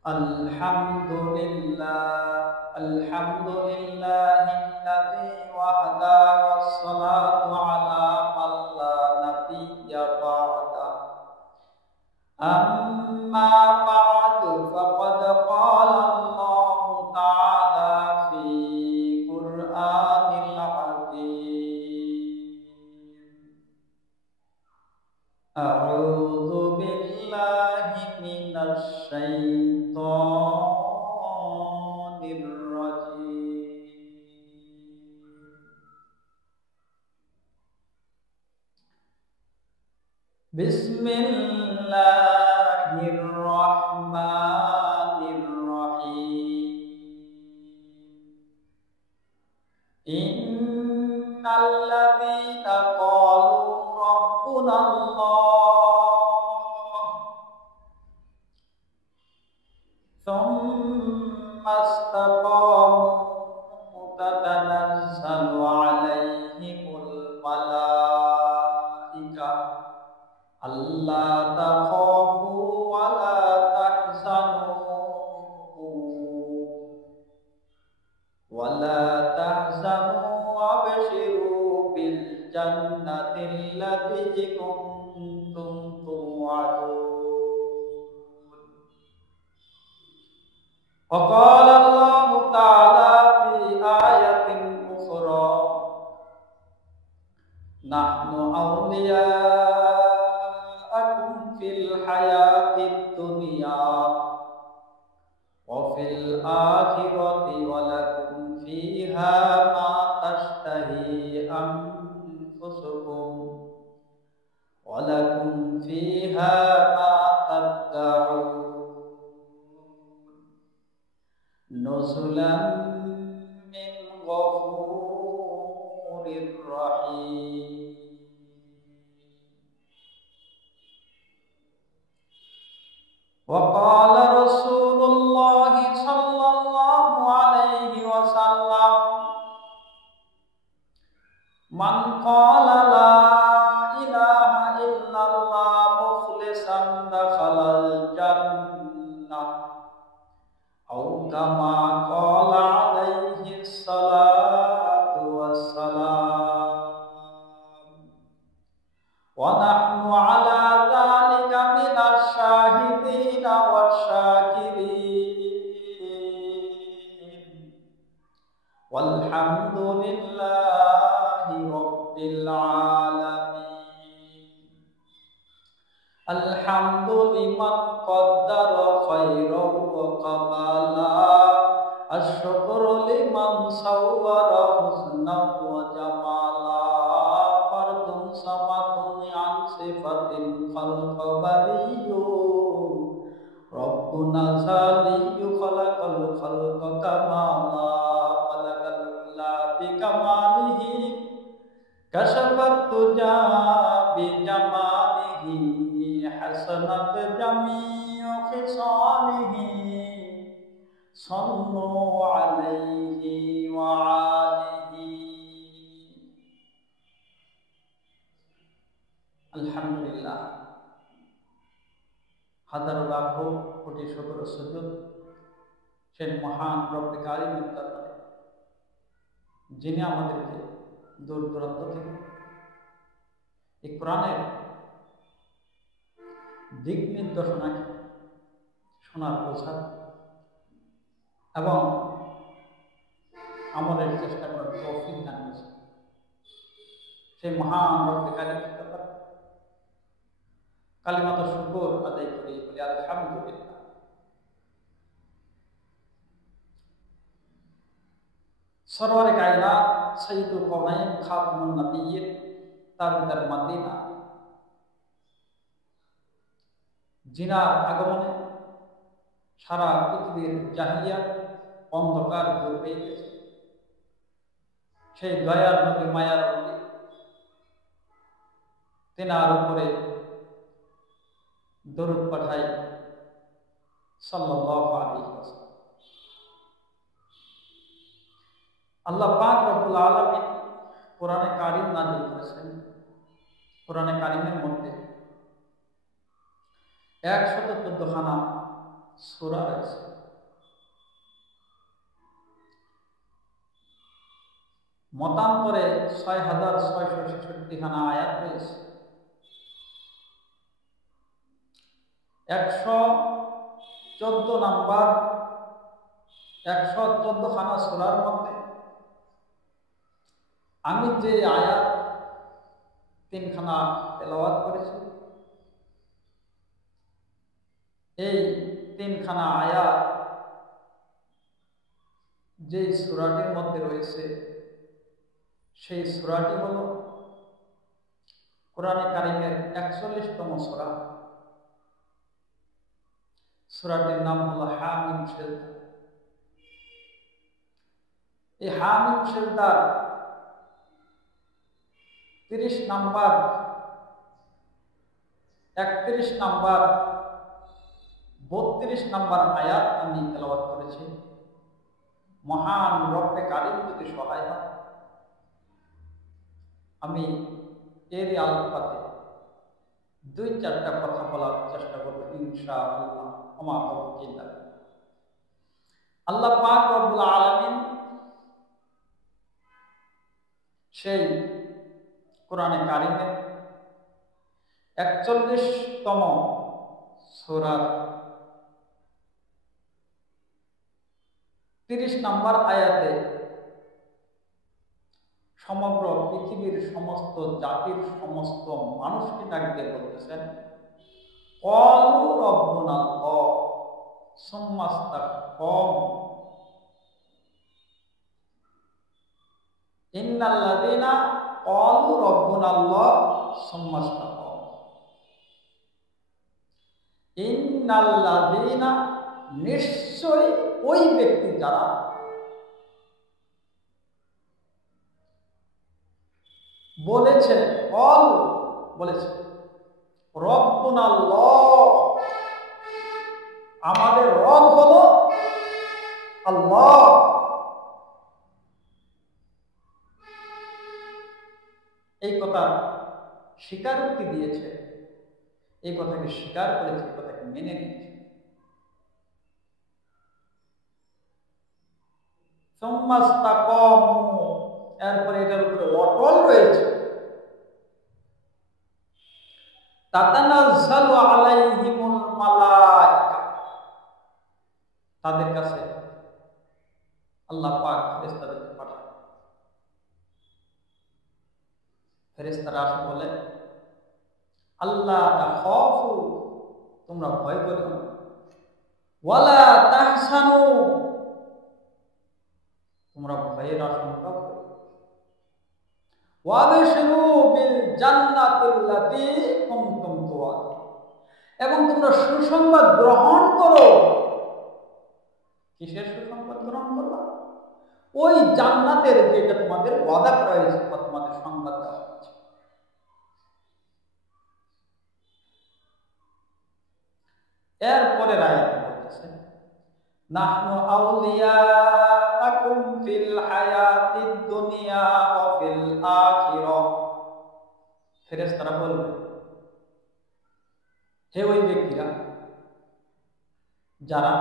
Alhamdulillahilladzi wahda wassalatu ala man la nabiyya ba'da. Amma ba'du faqad qala Allah ta'ala fi Qur'anil 'azim. A'udzu billahi minasy syaithanir rajim. Bismillahirrahmanirrahim. Innal ladzina qalu rabbuna Allah thumma istaqamu tatanazzalu 'alaihimul malaikah alla takhafu wa la tahzanu wabshiru bil jannati allati kuntum tu'adun. Wa qala Allah ta'ala fi ayatin ukhra nahnu awliya'akum fil hayatid dunya wa fil akhirati wa lakum fiha ma tashtahi anfusukum wa lakum fiha ma tad'un nuzulan min ghafurir rahim. Wa qala Rasulullah sallallahu alaihi wasallam man qala la ilaha illallah mukhlishan dakhalal jannah au kama qala alaihi salatu wassalam. Wa nahnu ala dhalika minas syahidin wasyakirin walhamdulillahi rabbil alamin. Alhamduliman qaddara khairan wa qabala asyukru liman sawwara husnan wa jamala fardun samatun an sifatin khalqabariyyu rabbuna zaliyyu khalaqal khalqa kamala falakal la bi kamalihi kasafat tuja bi jamalihi hasanat jami'u khisalihi sallu alaihi wa alihi. Alhamdulillah, হাজারো লাখো কোটি শুকর সুজুদ সেই মহান রব্বে কারিমের দরবারে যিনি আমাদেরকে দূর দূরান্ত থেকে এই কোরআনের দিক নির্দেশনাকে শোনার বোঝার এবং আমলের চেষ্টা করার তৌফিক দান করেছে সেই মহান রব্বে কারিমের দরবারে কালিমাত শুকর আদায় করি বলি আলহামদুলিল্লাহ। সরওয়ারে কায়নাত সাইয়্যিদুল কওনাইন খাতামুন নবিয়্যিন তাজদার মদিনা জিনার আগমনে সারা পৃথিবীর জাহিলিয়াত অন্ধকার দূর হয়ে গেছে। সেই দয়ার নবী মায়ার নবী তেনার উপরে দরুদ পাঠাই সাল্লাল্লাহু আলাইহি ওয়াসাল্লাম। আল্লাহ পাক রব্বুল আলামিন কোরআনে কারীম নাযিল করেছেন। কোরআনে কারীমের মধ্যে 114 খানা সূরা রয়েছে। মতান্তরে ৬,৬৬৬খানা আয়াত রয়েছে। ১১৪ নাম্বার ১১৪খানা সূরার মধ্যে আমি যে আয়াত ৩খানা তেলাওয়াত করেছি, এই ৩খানা আয়াত যে সূরাটির মধ্যে রয়েছে সেই সূরাটি হল কোরআনে কারিমের ৪১তম সূরা। সূরাটির নাম হলো হামিম সেজদা। এই হামিম সেজদার ৩০ নাম্বার, ৩১ নাম্বার, ৩২ নাম্বার আয়াত আমি তেলাওয়াত করেছি। মহান রব্বে কারিম যদি সহায় হয়, আমি এরই আলোকপাতে ২-৪টা কথা বলার চেষ্টা করব ইনশাআল্লাহ। ওমা তাওফীক ইল্লা বিল্লাহ। আল্লাহ পাক রব্বুল আলামিন সেই কোরআনে কারিমের ৪১তম সূরার ৩০ নাম্বার আয়াতে সমগ্র পৃথিবীর সমস্ত জাতির সমস্ত মানুষকে ডাক দিয়ে বলতেছেন, ক্বালু রাব্বুনাল্লাহ সুম্মা ইসতাকামু ইন্নাল্লাযীনা ক্বালু রাব্বুনাল্লাহ সুম্মা ইসতাকামু ইন্নাল্লাযীনা, নিশ্চয় ওই ব্যক্তি যারা বলেছে, ক্বালু বলেছে, রাব্বুনাল্লাহ আমাদের রব হলো আল্লাহ, এই কথা স্বীকারোক্তি দিয়েছে, এই কথাকে স্বীকার করেছে, এই কথাকে মেনে নিয়েছে। সুম্মা ইসতাকামু, এরপরে এটার উপরে অটল রয়েছে। তাতানাজ্জালু আলাইহিমুল মালায়েকা, তাদের কাছে আল্লাহ পাক ফেরেশতাদেরকে পাঠান। ফেরেশতারা আসে বলে, আল্লাহ তাখাফু, তোমরা ভয় করো না, ওয়ালা তাহসানু, তোমরা ভয়ের আশঙ্কা করো, ওয়াবশিরু বিল জান্নাতিল্লাতী কুনতুম তুআদুন, এবং তোমরা সুসংবাদ গ্রহণ করো। কিসের সুসংবাদ গ্রহণ করবা? ওই জান্নাতের যেটা তোমাদের ওয়াদা করা হয়েছে বা তোমাদের সংবাদ দেওয়া হয়েছে। এরপরে আয়াতে বলতেছে, নাহনু আউলিয়াকুম ফিল হায়াতিদ দুনিয়া ওয়া ফিল আখিরাহ। ফেরেশতারা বলবে, হে ওই ব্যক্তিরা যারা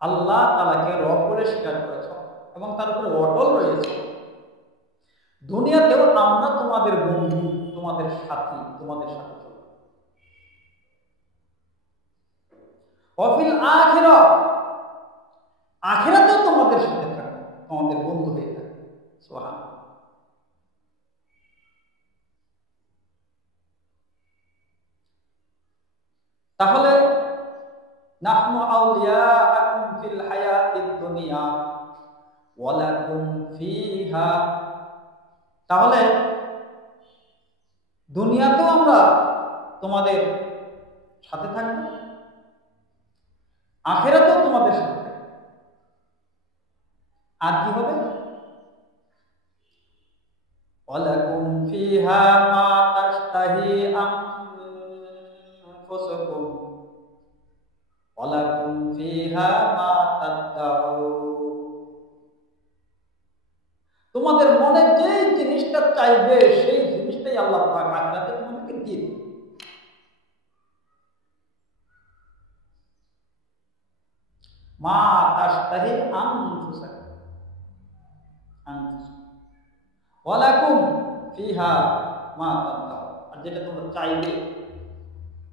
আল্লাহ তাআলাকে রব বলে স্বীকার করেছ এবং তার উপরে অটল রয়েছে, দুনিয়াতেও আমরা তোমাদের বন্ধু, তোমাদের সাথী, তোমাদের সাথে চলব। ওয়াফিল আখিরাহ, আখিরাতেও তোমাদের সাথে থাকবে, তোমাদের বন্ধু হয়ে থাকবে। সুবহানাল্লাহ। তাহলে নাহনু আউলিয়াকুম ফিল হায়াতিদ দুনিয়া ওয়া লাকুম ফিহা, তাহলে দুনিয়াতেও আমরা তোমাদের সাথে থাকব, আখিরাতেও তোমাদের সাথে থাকব। আর কি হবে? ওয়া লাকুম ফিহা মা তাশতাহি আনফুসুকুম ওয়া লাকুম ফিহা মা তাদদাউন, তোমাদের মনে যে জিনিসটা চাইবে সেই জিনিসটাই আল্লাহ পাক আখিরাতে তোমাদেরকে দিয়ে দিবে। মা তাশতাহি আনফুসাকুম ওয়ালাকুম ফিহা মা তাদাউন, আর যেটা তোমরা চাইবে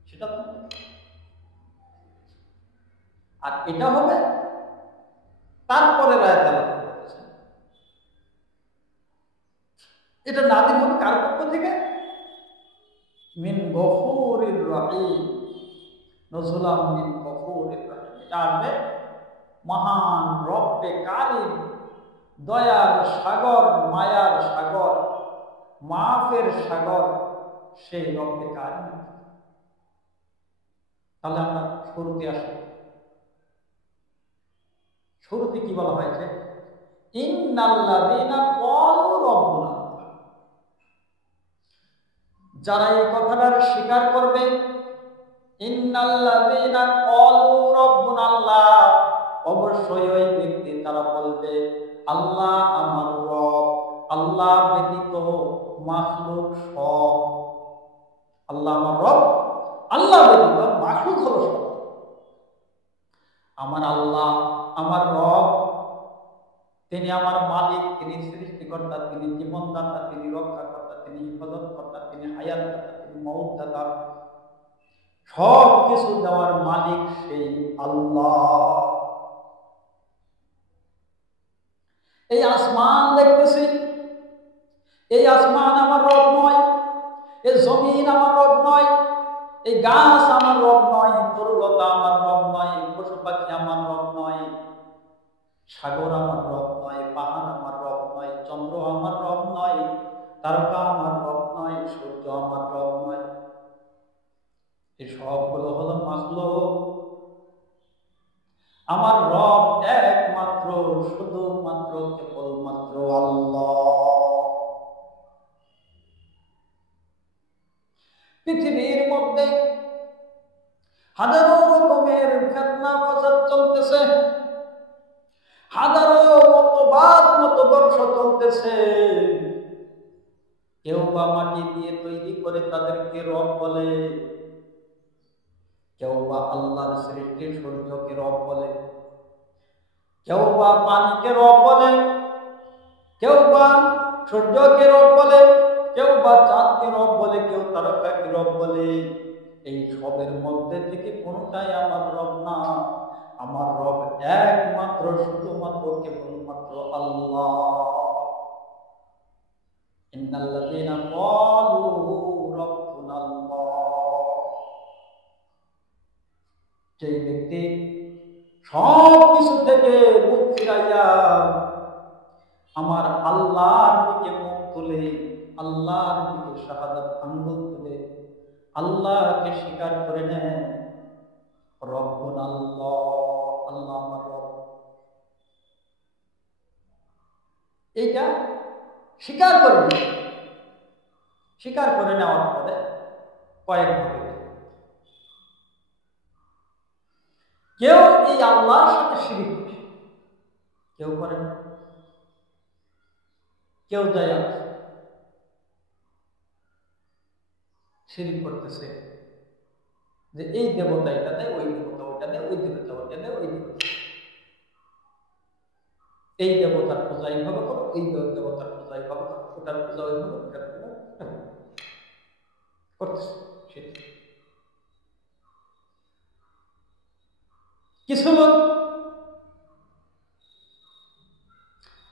সেটা তোমরা, আর এটা হবে তারপরে রায় তালা বলেছেন এটা নাযিল হবে কার পক্ষ থেকে? মিন গফুরির রহিম, নজুলাম মিন গফুরির রহিম, এটা আসবে মহান রব্বে কারিম, দয়ার সাগর, মায়ার সাগর, মাফের সাগর, সেই রব্বে কারিম। তাহলে আমরা শুরুতে আসি। শুরুতে কি বলা হয়েছে? ইন্নাল্লাযীনা ক্বালু রাব্বুনা, যারা এই কথাটার স্বীকার করবে, ইন্নাল্লাযীনা ক্বালু রাব্বুনা আল্লাহ, অবশ্যই ওই ব্যক্তি তারা বলবে আল্লাহ আমার রব, আল্লাহ ব্যতীত মাখলুক সব, আল্লাহ আমার রব, আল্লাহ ব্যতীত মাখলুক হলো সব। আমার আল্লাহ আমার রব, তিনি আমার মালিক, তিনি সৃষ্টিকর্তা, তিনি জীবনদাতা, তিনি রক্ষাকর্তা, তিনি হিফাজতকর্তা, তিনি হায়াতদাতা, তিনি মউতদাতা, সব কিছু দেওয়ার মালিক সেই আল্লাহ। এই আসমান দেখতেছি, এই আসমান আমার রব নয়, এই জমিন আমার রব নয়, এই গাছ আমার রব নয়, তরুলতা আমার রব নয়, পশু পাখি আমার রব নয়, সাগর আমার রব নয়, পাহাড় আমার রব নয়, চন্দ্র আমার রব নয়, তারকা আমার রব নয়, সূর্য আমার রব নয়, এই সবগুলো হলো মাখলুক। আমার রব একমাত্র, শুধুমাত্র, কেবলমাত্র আল্লাহ। পৃথিবীর মধ্যে হাজারো রকমের ফিতনা ফাসাদ চলতেছে, হাজারো মতবাদ মতদর্শ চলতেছে। কেউ বা মাটি দিয়ে তৈরি করে তাদেরকে রব বলে, কেউ বা আল্লাহর সৃষ্টি সূর্যকে রব বলে, কেউ বা পানিকে রব বলে, কেউ বা সূর্যকে রব বলে, কেউ বা চাঁদকে রব বলে, কেউ তারকাকে রব বলে। এই সবের মধ্যে থেকে কোনটাই আমার রব না। আমার রব একমাত্র, শুধুমাত্র, কেবলমাত্র আল্লাহ। ইন্নাল্লাযীনা ক্বালু রাব্বুনাল্লাহ, যে ব্যক্তি সব কিছু থেকে মুখ ফিরাইয়া আমার আল্লাহর দিকে মুখ তুলে, আল্লাহর দিকে শাহাদাত আঙ্গুল তুলে আল্লাহকে স্বীকার করে নেয়, রব্বুনাল্লাহ, আল্লাহ আমার রব, এইটা স্বীকার করে নেয়। স্বীকার করে নেওয়ার পরে কয়েকভাবে কেউ এই আল্লাহর সাথে শিরিক করে, কেউ করে না, কেউ যায় শিরিক করতেছে যে এই দেবতা এটা দেয়, ওই দেবতা ওইটা দেয়, ওই দেবতা ওইটা দেয়, ওই দেবতা, এই দেবতার পূজা এইভাবে করো, এই দেবতার পূজা এইভাবে করো, ওটার পূজা ওইভাবে, ওটার পূজা করতেছে। কিছু লোক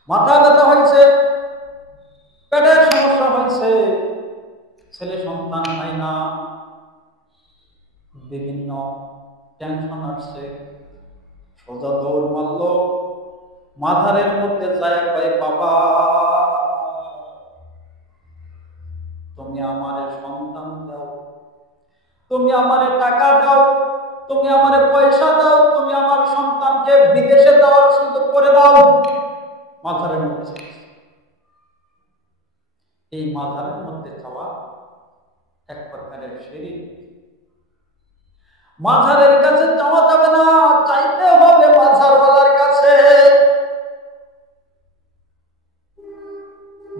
মাথা ব্যথা হয়েছে, পেটের সমস্যা হয়েছে, ছেলে সন্তান হয় না, বিভিন্ন টেনশন আসছে, সোজা দৌড় মারল মাথারের মধ্যে যায়, কয় বাবা তুমি আমারে সন্তান দাও, তুমি আমারে টাকা দাও, তুমি আমারে পয়সা দাও, তুমি আমার সন্তানকে বিদেশে যাওয়ার সুযোগ করে দাও। মাথারের মধ্যে, এই মাথারের মধ্যে চাওয়া এক প্রকারের শিরিক। মাঝারের কাছে চাওয়া যাবে না, চাইতে হবে মাঝারওয়ালার কাছে।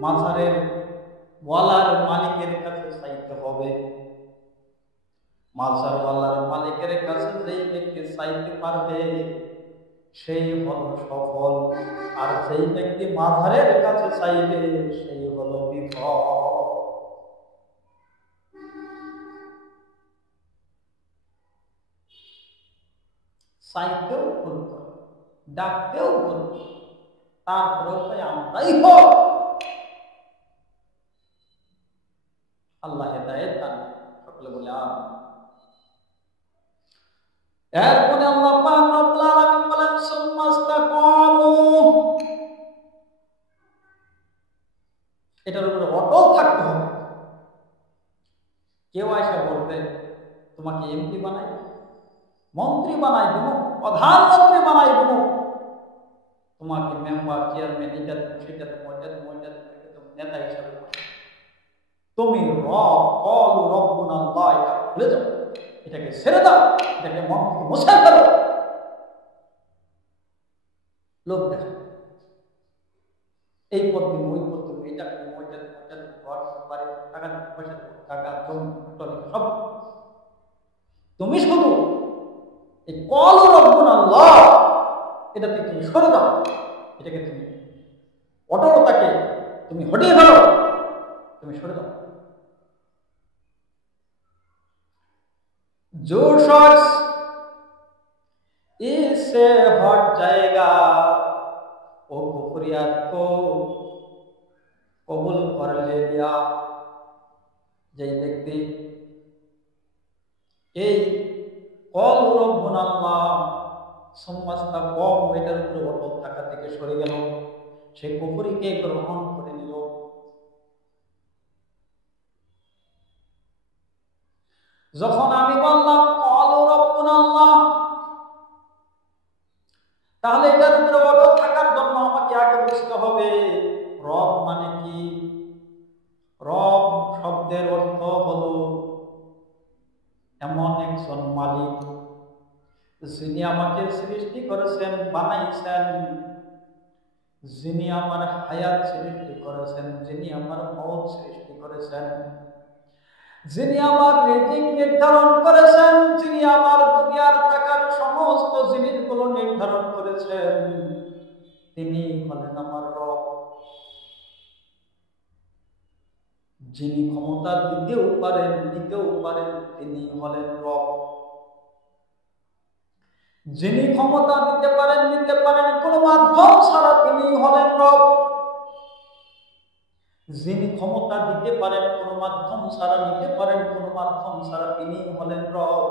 মাঝারের ওয়ালার মালিকের কাছে চাইতে হবে। মাঝারওয়ালার মালিকের কাছে যেই ব্যক্তি চাইতে পারবে, সেই হলো সফল, আর যেই ব্যক্তি মাঝারের কাছে চাইবে সেই হলো বিফল। চাইতেও ভুল করে, ডাকতেও ভুল করে, তারপরেও তাই আমরাই হোক। আল্লাহ হেদায়েত দান সকলে বলে আমিন। এরপরে আল্লাহ পাক রব্বুল আলামিন বলেন সুম্মাস্তাকামু, এটার উপরে অটল থাকতে হবে। কেউ আয়সা বলবে তোমাকে এমপি বানাই, মন্ত্রী বানাই দেব, প্রধানমন্ত্রী বানাই দেব, তোমাকে মেম্বার, চেয়ারম্যান, এটা সেটা নেতা হিসাবে তুমি রব কলু রব্বুনা আল্লাহ এটা ভুলে যাও, এটাকে ছেড়ে দাও, এটাকে মন থেকে মুছে ফেলো। লোক দেখা এই পদ দিন ওই পদ দিন, এটা দিন ওইটা দিন, ওইটা দিন, ঘর বাড়ি, টাকা দিন, পয়সা দিন, টাকা জমি সব। তুমি শুধু এই কলু রব্বুনা আল্লাহ এটাতে তুমি সরে দাও, এটাকে তুমি অটলতাকে তুমি হটিয়ে ফেলো, তুমি সরে দাও। जो शख्स इससे हट जाएगा वो कुफरियत को कबूल कर ले लिया। যে ব্যক্তি এই কল রব্বুনা আল্লাহ সুম্মাস্তা কম এটার উপরে অটল থাকা থেকে সরে গেল, সে কুফরিকে গ্রহণ করে নিল। যখন আমি বললাম কলু রব্বুনা আল্লাহ, তাহলে এটার উপরে অটল থাকার জন্য আমাকে আগে বুঝতে হবে রব মানে কি। রব শব্দের অর্থ হলো এমন একজন মালিক যিনি আমাকে সৃষ্টি করেছেন, বানাইছেন, যিনি আমার হায়াত সৃষ্টি করেছেন, যিনি আমার মওত সৃষ্টি করেছেন, যিনি আমার রিজিক নির্ধারণ করেছেন, যিনি আমার দুনিয়ার থাকার সমস্ত জিনিসগুলো নির্ধারণ করেছেন, তিনি হলেন আমার রব। যিনি ক্ষমতা দিতেও পারেন, নিতেও পারেন, তিনি হলেন রব। যিনি ক্ষমতা দিতে পারেন, নিতে পারেন কোন মাধ্যম ছাড়া, তিনি হলেন রব। যিনি ক্ষমতা দিতে পারেন কোন মাধ্যম ছাড়া, নিতে পারেন কোন মাধ্যম ছাড়া, তিনি হলেন রব।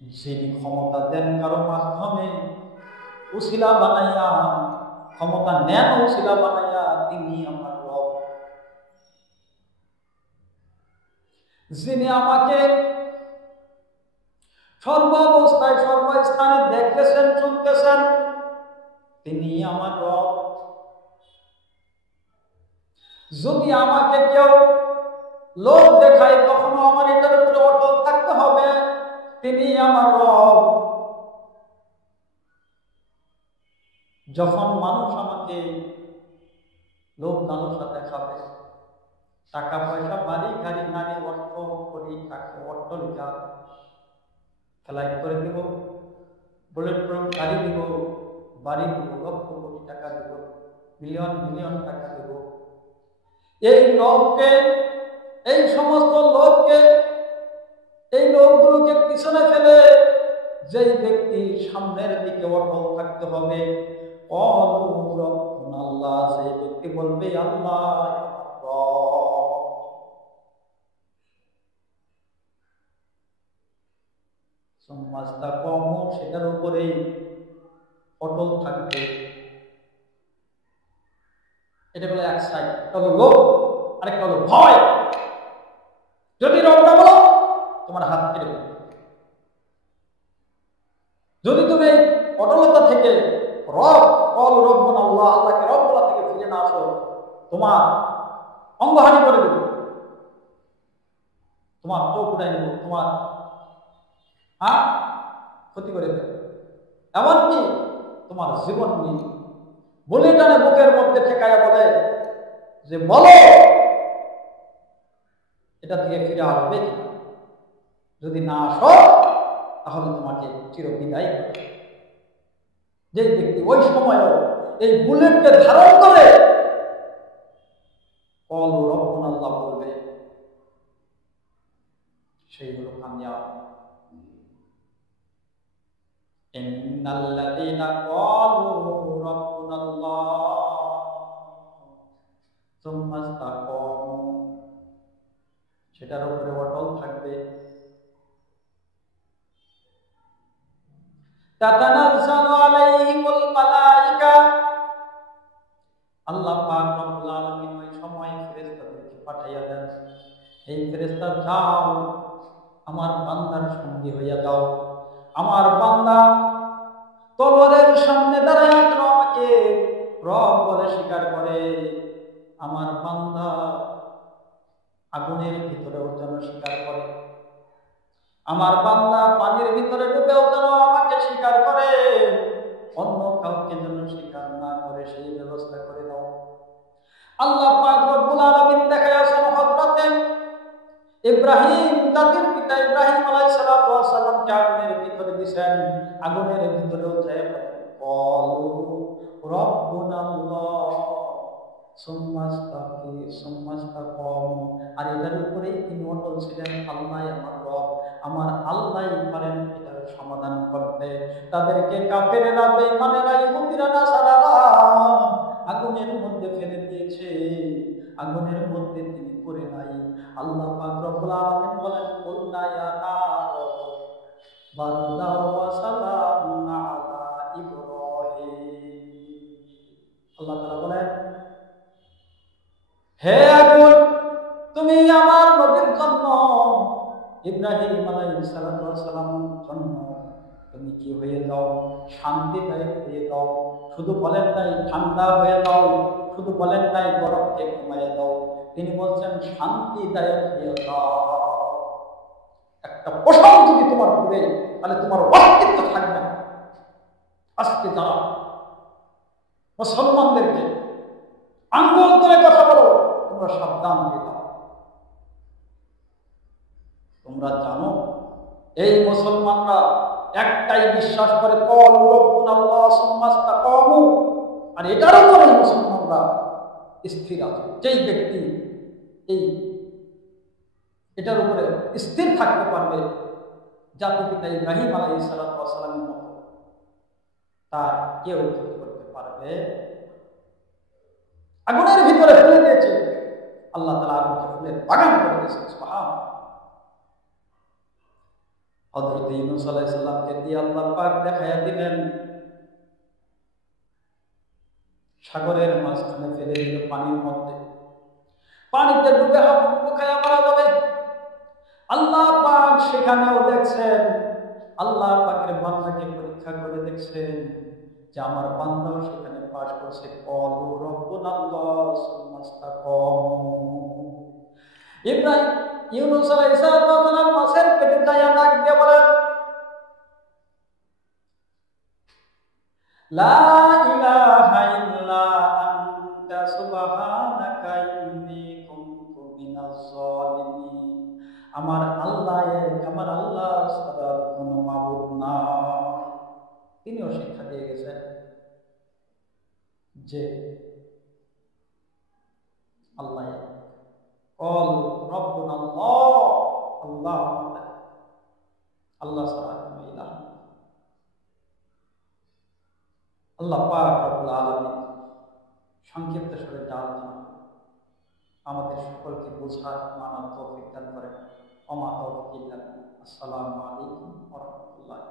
যিনি ক্ষমতা দেন কারো মাধ্যমে উসিলা বানাইয়া, ক্ষমতা নেন উসিলা বানাইয়া, তিনি আমার রব। যিনি আমাকে সর্ব অবস্থায় সর্বস্থানে দেখতেছেন, শুনতেছেন, তিনি আমার রব। যদি আমাকে কেউ লোক দেখায় তখন আমার এটার উপরে অটল থাকতে হবে, তিনি আমার রব। যখন মানুষ আমাকে লোক লালসা দেখাবে, টাকা পয়সা, বাড়ি গাড়ি, নারী, অর্থ, করি, অট্টালিকা, ফ্লাইট করে দিব, বুলেট প্রুফ গাড়ি দিব, বাড়ি দিব, লক্ষ কোটি টাকা দিব, মিলিয়ন মিলিয়ন টাকা দিব, এই লোককে, এই সমস্ত লোককে, এই লোকগুলোকে পিছনে ফেলে যেই ব্যক্তি সামনের দিকে অটল থাকতে হবে, আল্লাহ, সেই ব্যক্তি বলবে আল্লাহ সমাজটা কম, সেটার উপরেই অটল থাকবে। এটা বলে এক সাইড, একটা হলো লোভ, আরেকটা হলো ভয়। যদি রবটা বলো তোমার হাত কেটে দেবে। যদি তুমি অটলতা থেকে রব কল রব্বুনা আল্লাহ, আল্লাহকে রব বলা থেকে ফিরে না আসো, তোমার অঙ্গহানি করে দেবে, তোমার চোখ উঠাই নেব, তোমার ক্ষতি করে দেবে, এমনকি তোমার জীবন নিয়ে বলে টানে বুকের মধ্যে ঠেকায়া বলে যে বলো এটা থেকে ফিরে আসবে কিনা, যদি না আসো তাহলে তোমাকে চিরবিদায় করবে। যে ব্যক্তি ওই সময়ও এই বুলেটকে ধারণ করে কল রব্বুনা আল্লাহ বলবে, সেই হলো কামিয়াব। ইন্নাল্লাযীনা ক্বালু রাব্বুনাল্লাহ সুম্মা ইসতাকামু, সেটার উপরে অটল থাকবে। তাতানাজ্জালু আলাইহিমুল মালায়েকা, আল্লাহ পাক রব্বুল আলামিন ওই সময় ফেরেশতাদেরকে পাঠাইয়া দেন, এই ফেরেশতা যাও আমার বান্দার সঙ্গী হইয়া যাও। আমার বান্দা তলোয়ারের সামনে দাঁড়ায় যেন আমাকে রব বলে স্বীকার করে, আমার বান্দা আগুনের ভিতরেও যেন স্বীকার করে, আমার বান্দা পানির ভিতরে ডুবেও যেন আমাকে স্বীকার করে, অন্য কাউকে যেন স্বীকার না করে সেই ব্যবস্থা করে দাও। আল্লাহ পাক রব্বুল আলামিন দেখাইয়াছেন হযরতে ইব্রাহিম, জাতির পিতা ইব্রাহিম আলাইহিস সালাতু ওয়াস সালামকে আগুনের ভিতরে দিয়েছেন, আগুনের ভিতরেও যায় কলু রব্বুনাল্লাহ সুম্মা ইসতাকামু, আর এটার উপরেই তিনি অটল ছিলেন, আল্লাহ আমার রব, আমার আল্লাহ পারেন এটার সমাধান করতে। তাদেরকে কাফেররা, বেঈমানেরা, ইহুদিরা, নাসারারা আগুনের মধ্যে ফেলে দিয়েছে, আগুনের মধ্যে তিনি পড়ে নাই। আল্লাহ পাক রব্বুল আলামিন বলেন, কুলনা ইয়া নার বারদাও ওয়া সালামুন আলা ইব্রাহিম। আল্লাহ তাআলা বলেন, হে আগুন, তুমি আমার নবীর জন্য, ইব্রাহিম আলাইহিস সালাতু ওয়াস সালামের জন্য তুমি কি হয়ে যাও, শান্তিদায়ক হয়ে যাও। শুধু বলেন নাই ঠান্ডা হয়ে যাও, শুধু বলেন নাই গরমকে কমাইয়া দাও, তিনি বলছেন শান্তিদায়ক হয়ে যাও। একটা পোশাক যদি তোমার পরে, তাহলে তোমার অস্তিত্ব থাকবে না। আজকে যারা মুসলমানদেরকে আঙ্গুল করে কথা বলো, তোমরা সাবধান হয়ে যাও। তোমরা জানো এই মুসলমানরা একটাই বিশ্বাস করে, কল রব্বুনাল্লাহ সুম্মা ইসতাকামু, আর এটার উপরে মুসলমানরা স্থির আছে। যেই ব্যক্তি এই এটার উপরে স্থির থাকতে পারবে, জাতির পিতা ইব্রাহিম আলাইহিস সালাতু ওয়াস সালামের মতো, তার কেউ ক্ষতি করতে পারবে। আগুনের ভিতরে ফেলে দিয়েছে, আল্লাহ তাআলা আগুনকে ফুলের বাগান করে দিয়েছে। সুবহানাল্লাহ। হযরত ইউনূস আলাইহিস সালামকে দিয়ে আল্লাহ পাক দেখাইয়া দিলেন, সাগরের মাঝখানে ফেলে দিল, পানির মধ্যে, পানিতে ডুবে হাবুডুবু খায়া মারা যাবে। আল্লাহ পাক সেখানেও দেখছেন, আল্লাহ পাকের বান্দাকে পরীক্ষা করে দেখছেন যে আমার বান্দাও সেখানে পাস করছে। কলু রব্বুনাল্লাহ সুম্মা ইসতাকামু। ইব্রাহিম ইউনূস আলাইহিস সালাম মাছের পেটে যাইয়া ডাক দিয়ে বলেন, লা ইলাহা ইল্লা আনতা সুবহানাকা ইন্নী কুনতু মিনাজ জালিমিন। আমার আল্লাহ এক, আমার আল্লাহ ছাড়া কোনো মাবুদ নাই। তিনিও শিক্ষা দিয়ে গেছেন যে আল্লাহ এক। কল রব্বুনাল্লাহ, আল্লাহ আমাদের, আল্লাহ ছাড়া কোনো ইলাহ নেই। আল্লাহ পাক রব্বুল আলামিন সংক্ষিপ্ত স্বরে যা আলোচনা আমাদের সকলকে বোঝার, মানার তৌফিক দান করেন। ওয়া মা তাওফীক ইল্লা বিল্লাহ। আসসালামু আলাইকুম ওয়া রাহমাতুল্লাহি।